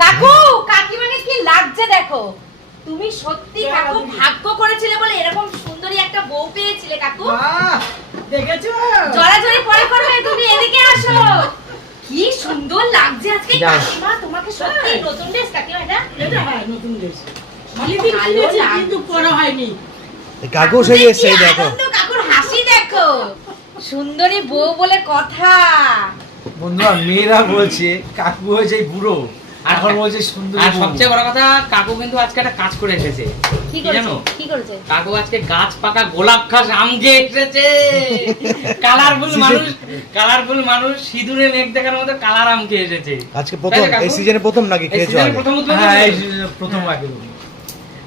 কাকু কাকিমাকে কি লাগছে দেখো? তুমি সত্যি কাকু ভাগ্য করেছিলে বলে এরকম সুন্দরী একটা বউ পেয়েছিলে কাকু? দেখেছ? জড়াজড়ি পরে করবে তুমি এদিকে আসো। কি সুন্দর লাগছে আজকে কাকিমা তোমাকে সত্যি নতুন ড্রেস কাকিমা এটা? এটা হ্যাঁ নতুন ড্রেস। লাগছে। কিন্তু পরা হয়নি। কাকু সেই কি দেখো। কাকুর হাসি দেখো। সুন্দরী বউ বলে কথা। বন্ধুরা মেয়েরা বলছে কাকু হয়েছে বুড়ো এখন বলছে সুন্দর আর সবচেয়ে বড় কথা কাকু কিন্তু আজকে একটা কাজ করে এসেছে। কি জানো? করেছে? কি করেছে? কাকু আজকে গাছ পাকা গোলাপ খাস আম যে এসেছে। কালারফুল মানুষ কালারফুল মানুষ সিঁদুরে মেঘ দেখার মতো কালার আম খেয়ে এসেছে। আজকে প্রথম? এই সিজনে প্রথম নাকি খেয়েছো প্রথম হ্যাঁ এই ছিল? প্রথম আগে।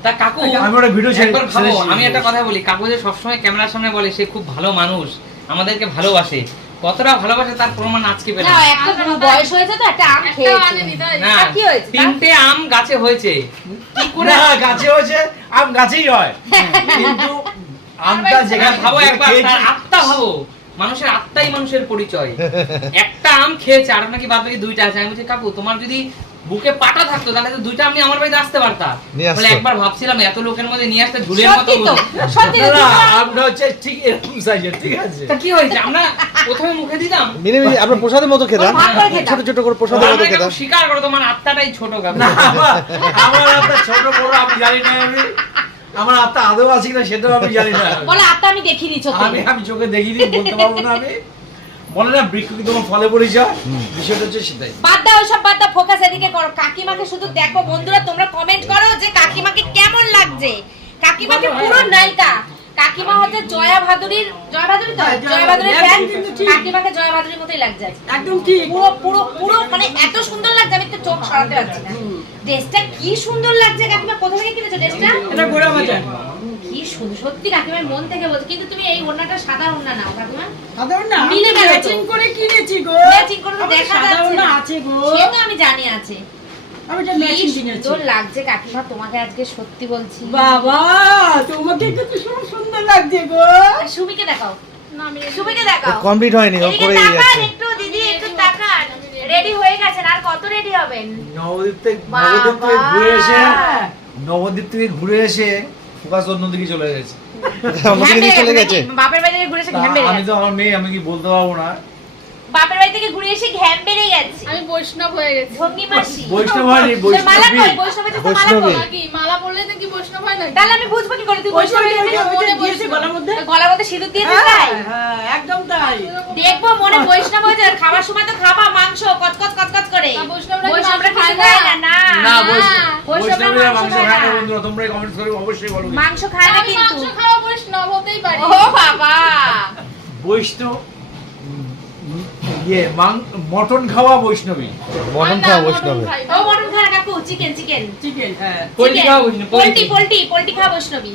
তা কাকু আমি ওটা ভিডিও একবার ভাবো আমি একটা কথা বলি কাকু যে সবসময় ক্যামেরার সামনে বলে সে খুব ভালো মানুষ আমাদেরকে ভালোবাসে। কতটা ভালোবাসে তার প্রমাণ আজকে পেলাম। বয়স হয়েছে তো একটা আম খেয়েছে। না কি হয়েছে? তিনটে আম গাছে হয়েছে। কি করে? গাছে হয়েছে আম গাছেই হয়। কিন্তু আমটা যেখানে যেখানে ভাবো একবার তার আত্মা ভাবো। মানুষের আত্মাই মানুষের পরিচয়। একটা আম খেয়েছে আর নাকি বাদ বাকি দুইটা আছে। আমি বলছি কাকু তোমার যদি বুকে পাটা থাকতো তাহলে তো দুইটা আমি আমার বাড়িতে আসতে পারতাম। বলে একবার ভাবছিলাম এত লোকের মধ্যে নিয়ে আসতে ঝুলের মতো সত্যি তো সত্যি তো, না, হচ্ছে ঠিক এরকম সাইজের ঠিক আছে? তা কি হয়েছে? আমরা প্রথমে মুখে দিতাম। মিনি মিনি আমরা প্রসাদের মতো খেতাম খেতাম। ছোট ছোট করে প্রসাদের মতো খেতাম। স্বীকার করো? তোমার আত্মাটাই ছোট না আমার- আমার হাতটা ছোট বড় আমি জানি না আমি। আমার হাতটা আদৌ আছে কিনা সেটাও আমি জানি না। বলে আত্মা আমি দেখিনি চোখে আমি আমি চোখে দেখিনি বলতে পারব না আমি। বলে না বৃক্ষ কি তোমার ফলে পরিচয় বিষয়টা হচ্ছে সেটাই। বাদ দাও ওইসব বাদ দাও ফোকাস এদিকে করো। কাকিমাকে শুধু দেখো বন্ধুরা তোমরা কমেন্ট করো যে কাকিমাকে কেমন লাগছে। কাকিমাকে পুরো নায়িকা। কাকিমা হচ্ছে জয়া ভাদুরীর জয়া ভাদুরী তো? হ্যাঁ, জয়া ভাদুরীর ফ্যান কাকিমাকে জয়া ভাদুরীর মতোই লাগছে একদম ঠিক। পুরো পুরো পুরো মানে এত সুন্দর লাগছে আমি তো চোখ সরাতে পারছি না। ড্রেসটা কি সুন্দর লাগছে কাকিমা? কোথা থেকে কিনেছো ড্রেসটা? এটা গোড়া বাজার সুন্দর সত্যি কাকিমা মন থেকে বলছে কিন্তু তুমি এই ওড়নাটা সাদা ওড়না নাও কাকিমা। ম্যাচিং করে কিনেছি গো। Matching করে তো দেখা যাচ্ছে না না। আছে গো। সে আমি জানি আছে। আমি এটা ম্যাচিং কিনেছি। সুন্দর লাগছে কাকিমা তোমাকে আজকে সত্যি বলছি। বাবা তোমাকে কিন্তু খুব সুন্দর লাগছে গো। সুমিকে দেখাও। সুমিকে দেখাও। কমপ্লিট হয়নি ও এদিকে যাচ্ছে একটু দিদি একটু তাকান। রেডি হয়ে গেছেন আর কত রেডি হবেন? নবদ্বীপ থেকে নবদ্বীপ থেকে ঘুরে এসে নবদ্বীপ থেকে ঘুরে এসে ফোকাস অন্যদিকে চলে গেছে। চলে গেছে বাপের বাড়ি থেকে ঘুরে এসে ঘ্যাম বেড়ে আমি তো আমার মেয়ে আমি কি বলতে পারব না। বাপের বাড়ি থেকে ঘুরে এসে ঘ্যাম বেড়ে গেছে। আমি বৈষ্ণব হয়ে গেছি। ভঙ্গি মাসি। বৈষ্ণব হয়নি বৈষ্ণবী কই বৈষ্ণবের মালা বৈষ্ণবী। নাকি মালা পড়লে তো কি বৈষ্ণব হয় না তাহলে আমি বুঝব কি করে তুই বৈষ্ণব ওই যে- ওই যে- ওই যে মনে বৈষ্ণব। গলার মধ্যে গলার মধ্যে সিঁদুর দিয়ে হ্যাঁ, তাই? হ্যাঁ, একদম তাই। দেখব মনে বৈষ্ণব হয়েছে আর খাবার সময় তো খাবা মাংস কচকচ কচকচ করে। বৈষ্ণবরা খায় না? না? না। বৈষ্ণবরা মাংস মাংস খায় খায় না না। বন্ধুরা তোমরা কমেন্ট করে অবশ্যই বলো মাংস খায় না কিন্তু মাংস খাওয়া বৈষ্ণব হতেই পারি। ও বাবা। বৈষ্ণব ইয়ে মাং- মটন খাওয়া বৈষ্ণবী। মটন খাওয়া বৈষ্ণবী। ও মটন খায় কাকু চিকেন চিকেন। চিকেন হ্যাঁ। পোল্ট্রি খাওয়া বৈষ্ণব পোল্ট্রি। পোল্ট্রি পোল্ট্রি পোল্ট্রি খাওয়া বৈষ্ণবী।